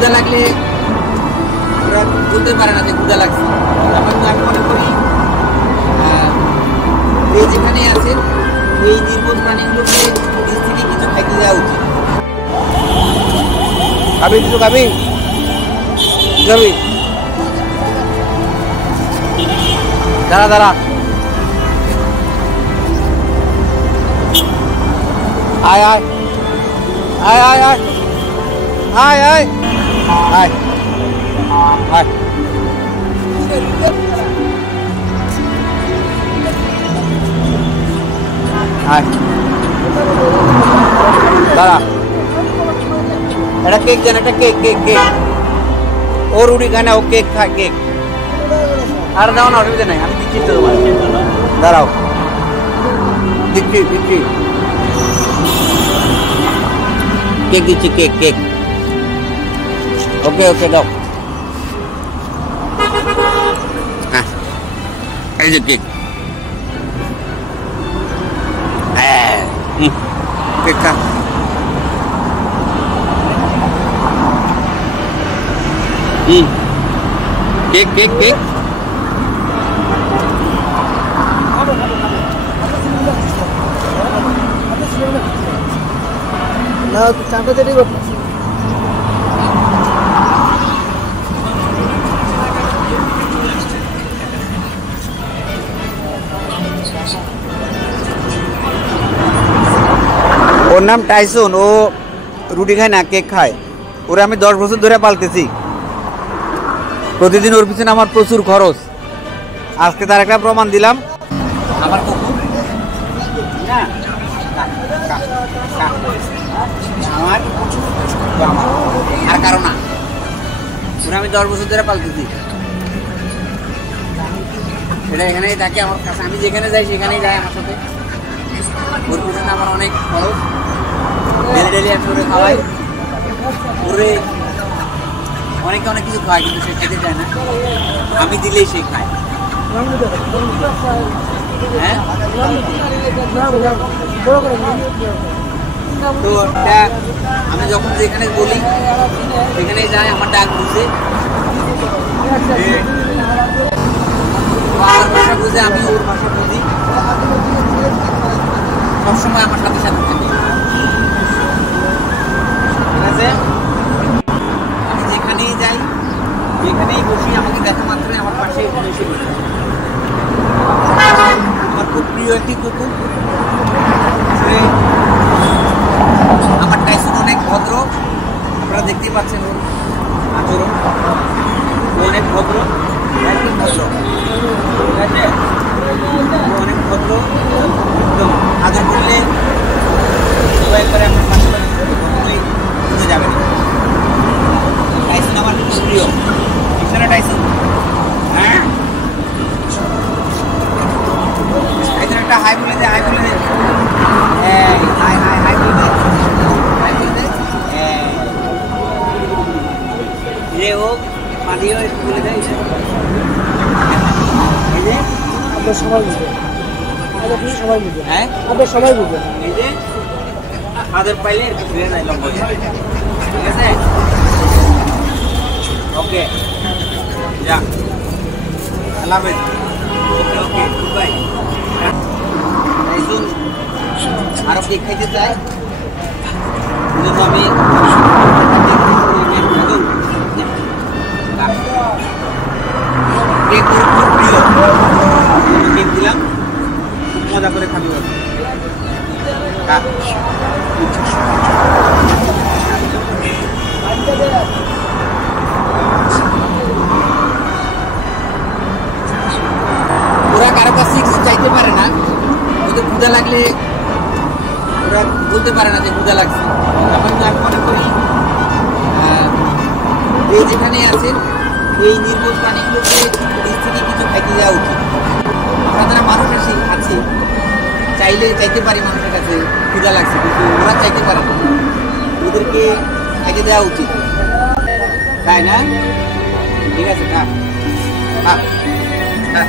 ক্ষুধা লাগলে ওরা বলতে পারে না যে ক্ষুধা লাগছে। আমি মনে করি যে যেখানে আছে এই নির্বোধ প্রাণীগুলোকে নিজ থেকে কিছু খাইতে দেওয়া উচিত। খাবি কিছু খাবি যাবি, দাঁড়া দাঁড়া, আয় আয় আয় আয় আয় আয় আয় আয় আয়, আয় দাঁড়া, এটা কেক দেন, এটা কেক কেক কেক, ও রুটি খায় না, ও কেক খায়, কেক। আর দাও না, অসুবিধা নাই, আমি দিচ্ছি তো তোমার, দাঁড়াও দিচ্ছি দিচ্ছি, কেক দিচ্ছি, কেক কেক, ওকে ওকে দাও, হ্যাঁ এই যে কেক, কেক খা, কেক কেক কেক, না চাটা চেটে করতে ওর নাম টাইসন, ও রুটি খায় না, কেক খায়। ওরা আমি 10 বছর ধরে পালতেছি, প্রতিদিন ওর পিছনে আমার প্রচুর খরচ। আজকে তার একটা প্রমাণ দিলাম। আমার কুকুর আর কারো না, ওরা আমি 10 বছর ধরে পালতেছি। এটা এখানেই থাকে আমার কাছে, আমি যেখানে যাই সেখানেই যায় আমার সাথে। ওর পিছনে আমার অনেক খরচ, ডেলি ডেলি আমি ওরে খাওয়াই, ওরে অনেকে অনেক কিছু খায়, কিন্তু সে খেতে চায় না, আমি দিলেই সে খায়। হ্যাঁ তো আমি যখন যেখানে বলি সেখানেই যায়, আমার ডাক বুঝে, আমার ভাষা বুঝে, আমি ওর ভাষা বুঝি, সবসময় আমার সাথে সাথে থাকে। ঠিক আছে, আমি যেখানেই যাই যেখানেই বসি, আমাকে দেখা মাত্রই আমার পাশে এসে বসে। আমার খুব প্রিয় একটি কুকুর, আমার টাইসন অনেক ভদ্র, আপনারা দেখতেই পাচ্ছেন ওর আচরণ, অনেক ভদ্র, একদম ভদ্র, ঠিক আছে, অনেক ভদ্র, একদম আদর করলে একবারে আপনার পাশে বুঝে যাবেন। টাইসন আমার খুব প্রিয়, ঠিক না টাইসন? হ্যাঁ টাইসন একটা হাই বলে দে, হাই বলে দে, হাই হাই হাই বলে দে, হাই বলে দে, যে ও পালিয়ে বলে দেয়, এই যে আপনার সবাই বুঝবে, আপনার সবাই বুঝবে, হ্যাঁ আপনার সবাই বুঝবে, এই যে আদর পাইলে ফিরে যায় লম্বা, ঠিক আছে, ওকে যা, আল্লাহ হাফেজ, ওকে ওকে গুড বাই। টাইসন আরো কেক খাইতে চাই, জন্য আমি কেক খুব প্রিয়, কেক দিলাম, মজা করে খাবি। ওরা কারো কাছে কিছু চাইতে পারে না, ওদের ক্ষুধা লাগলে ওরা বলতে পারে না যে ক্ষুধা লাগছে। আমি মনে করি যে যেখানে আছে এই নির্বোধ প্রাণীগুলোকে নিজ থেকে কিছু খাইতে দেওয়া উচিত। আমরা যারা মানুষ আছে চাইলে চাইতে পারি মানুষের কাছে ক্ষুধা লাগছে, কিন্তু ওরা চাইতে পারে না, ওদেরকে খাইতে দেওয়া উচিত, তাই না? ঠিক আছে, খা খা খা।